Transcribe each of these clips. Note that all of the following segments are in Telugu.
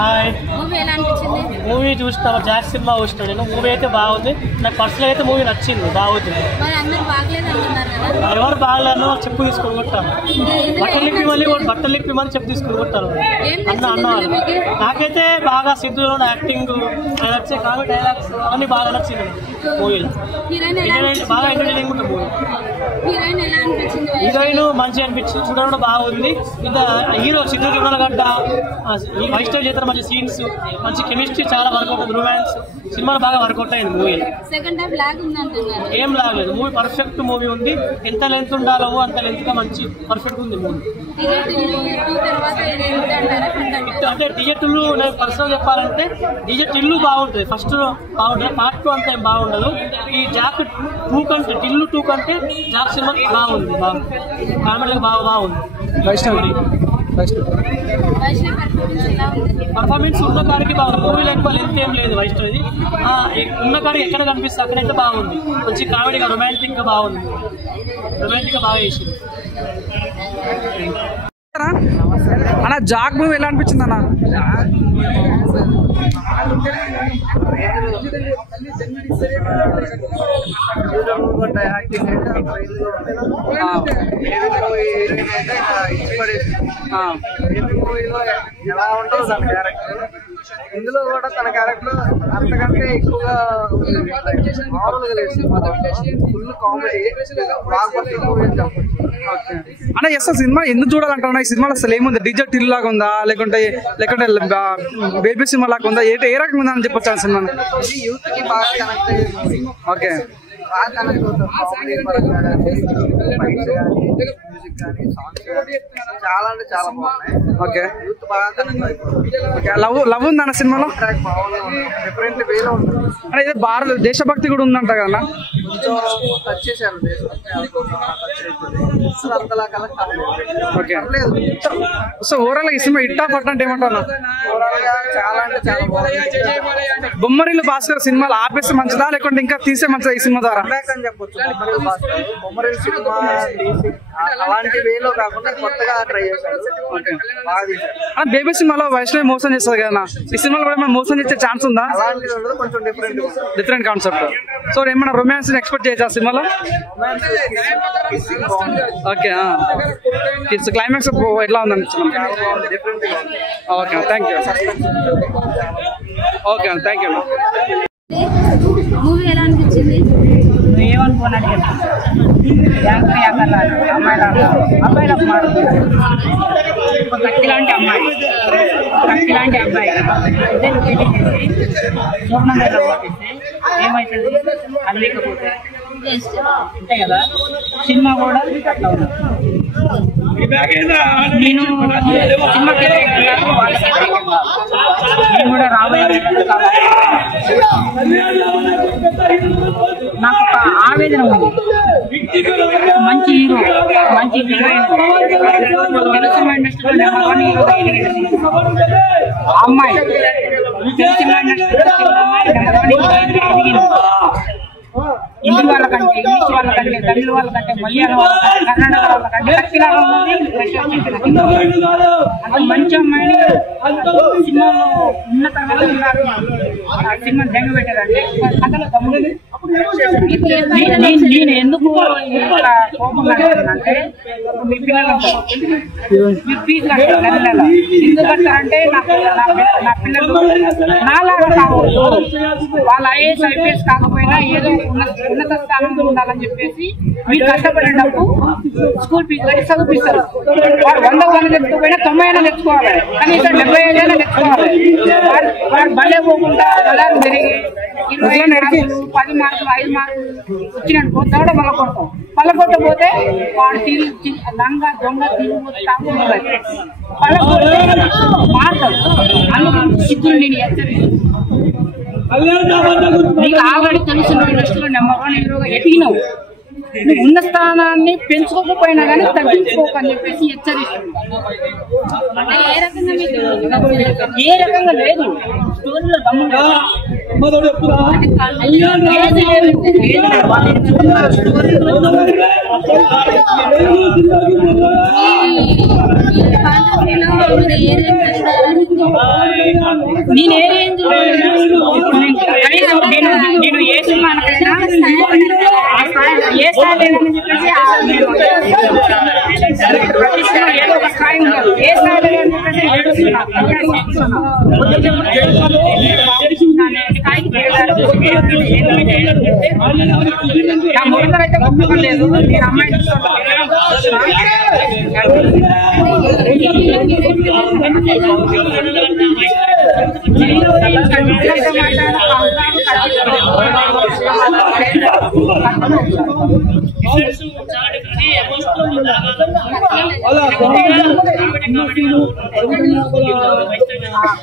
హాయ్. మూవీ చూసిన జాక్ సినిమా చూసిన నేను. మూవీ అయితే బాగుంది. నాకు పర్సనల్ అయితే మూవీ నచ్చింది, బాగుంది. ఎవరు బాగలేను చెప్పు తీసుకొని కొట్టాను. బట్టలు ఇప్పి మళ్ళీ చెప్పు తీసుకొని కొట్టాను అన్న వాళ్ళు. నాకైతే బాగా సిద్ధులో యాక్టింగ్, ఆయన వచ్చే కామెడీ డైలాగ్స్ అన్నీ బాగా నచ్చింది మూవీలో. బాగా ఎంటర్టైనింగ్ ఉంటుంది మూవీ. హీరోయిన్ మంచిగా అనిపించింది, చూడడం బాగుంది. ఇంకా హీరో సిద్ధు జొన్నలగడ్డ వైష్ణవ్ చేస్తారు, మంచి సీన్స్, మంచి కెమిస్ట్రీ చాలా వర్కౌట్ అవుతుంది. రొమాన్స్ సినిమాలో బాగా వర్కౌట్ అయింది మూవీ. ఏం లాగలేదు, మూవీ పర్ఫెక్ట్ మూవీ ఉంది. ఎంత లెంత్ ఉండాలో అంత లెంత్ గా మంచి పర్ఫెక్ట్ ఉంది మూవీ. అంటే డిజెట్లు నేను పర్సనల్ చెప్పాలంటే డిజెట్ బాగుంటుంది, ఫస్ట్ బాగుంటుంది, పార్ట్ 2 అంతా ఏం బాగుండదు. ఈ జాక్ 2 కంటే టిల్లు 2 కంటే జాక్ సినిమా బాగుంది, కామెడీ బాగుంది. పర్ఫార్మెన్స్ ఉన్న కాడికి బాగుంది. మూవీలో ఎక్కువ లెంత్ ఏం లేదు వైష్ణవి. ఉన్న కాడికి ఎక్కడ కనిపిస్తే అక్కడైతే బాగుంది. మంచి కామెడీగా రొమాంటిక్ గా బాగుంది, రొమాంటిక్ గా బాగా చేసింది. అన్న జాక్ మూవీ ఎలా అనిపించింది అన్న? ఎలా ఉంటుందో తన క్యారెక్టర్, ఇందులో కూడా తన క్యారెక్టర్ అంతకంటే ఎక్కువగా మామూలుగా లేదు. ఫుల్ కామెడీ, అన్న ఎస్ సినిమా ఎందుకు చూడాలంటున్నా? ఈ సినిమాలో అసలు ఏముంది? డిజెట్ ఇల్లు లాగా ఉందా, లేకుంటే బేబీ సినిమా లాగా ఉందా, ఏ రకంగా ఉందా అని చెప్పొచ్చు ఆ సినిమా? యూత్ కి బాగా కనెక్ట్ అయ్యింది. ఓకే, బాగా కనెక్ట్ అవుతుంది. కామెడీ పరంగా కానీ, ఫైట్స్ కానీ, మ్యూజిక్ కానీ, సాంగ్స్ కానీ చాలా అంటే చాలా బాగున్నాయి. ఓకే, యూత్ బాగా కనెక్ట్ అయిపోతుంది. లవ్ ఉంది అన్న సినిమాలో? ట్రాక్ బాగా డిఫరెంట్ వేలో ఉంటుంది. అంటే ఇది భారత దేశభక్తి కూడా ఉందంట కదా? కొంచెం టచ్ చేశారు, అంతలా కలెక్ట్ అవ్వలేదు. ఓకే, సో ఓవరాల్ ఈ సినిమా హిట్ ఆఫ్ అంటే ఏమంటారు? చాలా అంటే చాలా బాగుంది. బొమ్మరిల్లు భాస్కర్ సినిమాలు ఆపేస్తే మంచిదా, లేకుంటే ఇంకా తీసే మంచిదా ఈ సినిమా ద్వారా? అని చెప్పొచ్చు. బొమ్మరిల్లు సినిమా అలాంటి వేలో కాకుండా కొత్తగా ట్రై చేశారు. బేబీ సినిమాలో వైష్ణవి మోసం చేస్తుంది కదా, ఈ సినిమాలో కూడా ఏమైనా మోసం చేసే ఛాన్స్ ఉందా? అలాంటిది ఉండదు, కొంచెం డిఫరెంట్ కాన్సెప్ట్. సో ఏమైనా రొమాన్స్ ఎక్స్పెక్ట్ చేయొచ్చా సినిమాలో? ఓకే, క్లైమాక్స్ ఎట్లా ఉందండి? Okay, thank you. Okay, thank you. Movie ఎలా అనిపించింది? ఏమనుకోనండి, అమ్మాయిలకు కత్తి లాంటి అబ్బాయి ఇద్దరు పెళ్లి చేసి శోభనంగా పంపిస్తే ఏమవుతుంది? అది లేకపోతే అంతే కదా. సినిమా కూడా అట్లా ఉంది. నేను సినిమాకి నేను కూడా రాబోయే నాకు ఒక ఆవేదన ఉంది. మంచి హీరో, మంచి హీరోయిన్, తెలుగు సినిమా ఇండస్ట్రీలో అమ్మాయి, తెలుగు సినిమా ఇండస్ట్రీలో హిందీ వాళ్ళకంటే, ఇంగ్లీష్ వాళ్ళకంటే, తమిళ వాళ్ళకంటే, మలయాళం వాళ్ళకంటే, కర్ణాటక వాళ్ళకంటే కత్తిలాగా ఉన్నది. అది మంచి అమ్మాయిని సినిమాలో ఉన్నతంగా ఉన్నారు. ఆ సినిమా దెంగ పెట్టారంటే కథలో తమ్ముడు. నేను ఎందుకు ఇక్కడ కోపం కట్టానంటే, మీ పిల్లలు మీరు ఫీజు కట్టారు నెల ఎందుకు కట్టారంటే నా పిల్లలు నాలాగా కావచ్చు, వాళ్ళ ఐఏఎస్ ఐపీఎస్ కాకపోయినా ఏదో ఉన్నత స్థానంలో ఉండాలని చెప్పేసి మీరు కష్టపడేటప్పుడు స్కూల్ ఫీజు కట్టి చదివిస్తారు. వాడు 100 తెచ్చుకోపోయినా 90 అయినా తెచ్చుకోవాలి, కనీసం 75 అయినా తెచ్చుకోవాలి. వాడు బల్లే పోకుండా బలాలు పెరిగి 20 మార్కులు 10 మార్కులు 5 మార్కులు వచ్చినట్టు పోతాడు. మళ్ళీ కొట్టపోతే వాడు లంగా దొంగ తిరిగిపోతే తాగుతుంది. మారుతాడు. అందుకు సిద్ధులు నేను హెచ్చరిస్తాను. నీకు ఆల్రెడీ తెలిసిన ఇండస్ట్రీలో నెంబర్ 1 హీరోగా ఎదిగినావు. నువ్వు ఉన్న స్థానాన్ని పెంచుకోకపోయినా కానీ తగ్గించుకోకని చెప్పేసి హెచ్చరిస్తుంది. ఏ రకంగా లేదు స్టోరీలో దమ్ము నేను ఏ రేంజ్ నేను ఏ సినిమా అనకైనా ఏ స్థాయి లేదని చెప్పేసి ప్రతి సినిమా ఏదో ఒక స్థాయి ఉండదు. ఏ స్థాయి లేదని చెప్పేసి ఏడుస్తున్నా నా మురికలు అయితే గుర్తుకోలేదు. నేను అమ్మాయి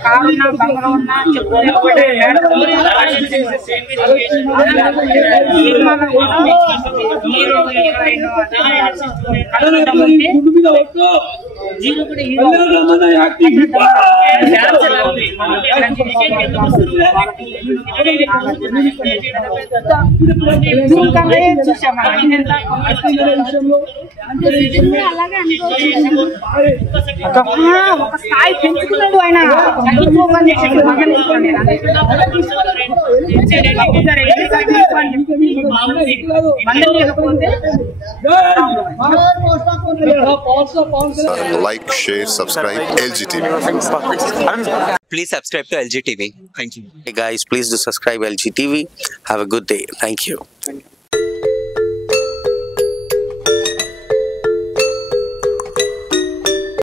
కారున్నా బంగారం ఉన్నా చెప్పుకునే ఒక స్థాయి పెంచుకున్నాడు ఆయన. Like, share, subscribe LGTV. Please subscribe to LGTV. Thank you. Hey guys, please do subscribe LGTV. Have a good day. Thank you.